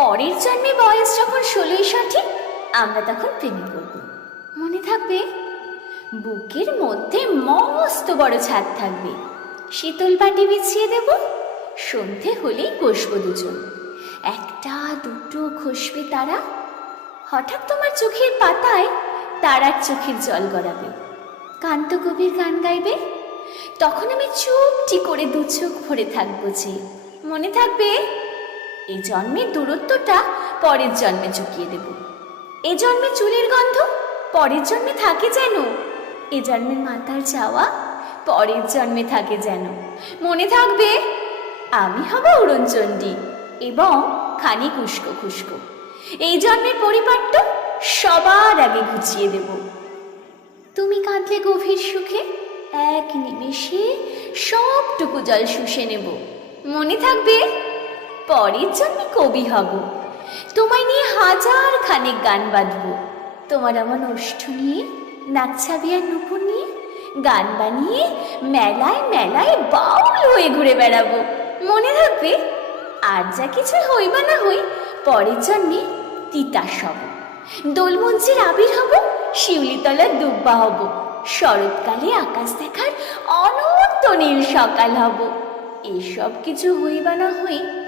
পরের জন্মে বয়স যখন ষোলোই সঠিক, আমরা তখন প্রেমে করব মনে থাকবে? বুকের মধ্যে মস্ত বড় ছাদ থাকবে। শীতল পাটি বিছিয়ে দেব। সন্ধে হলেই বসবো দুজন। একটা, দুটো খসবে তারা। হঠাৎ তোমার চোখের পাতায় তারার চোখের জল গড়াবে। কান্ত কবির গান গাইবে। তখন আমি চুপটি করে দু চোখ ভরে থাকব যে। মনে থাকবে? এই জন্মের দূরত্বটা পরের জন্মে চুকিয়ে দেব। এ জন্মে চুলের গন্ধ পরের জন্মে থাকে যেন। এ জন্মের মাতার চাওয়া পরের জন্মে থাকে যেন। মনে থাকবে, আমি হব উড়নচণ্ডী এবং খানিক উস্কো খুস্কো। এই জন্মের পরিপাট্য সবার আগে ঘুচিয়ে দেব। তুমি কাঁদলে গভীর সুখে, এক নিমেষে সবটুকু জল শুষে নেব। মনে থাকবে পরের জন্মে কবি হব। তোমায় নিয়ে হাজার খানেক গান বাঁধব। তোমার আমার ওষ্ঠ নিয়ে নাকছাবি আর নুপুর নিয়ে, গান বানিয়ে মেলায় মেলায় বাউল হয়ে ঘুরে বেড়াবো। মনে রাখবে আর যা কিছু হই বা না হই, পরের জন্মে তিতাস হব। দোলমঞ্চের আবির হব, শিউলিতলার দুব্বা হব। শরৎকালে আকাশ দেখার অনন্ত নীল সকাল হব। এসব কিছু হই বা না হই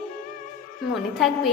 মনে থাকবে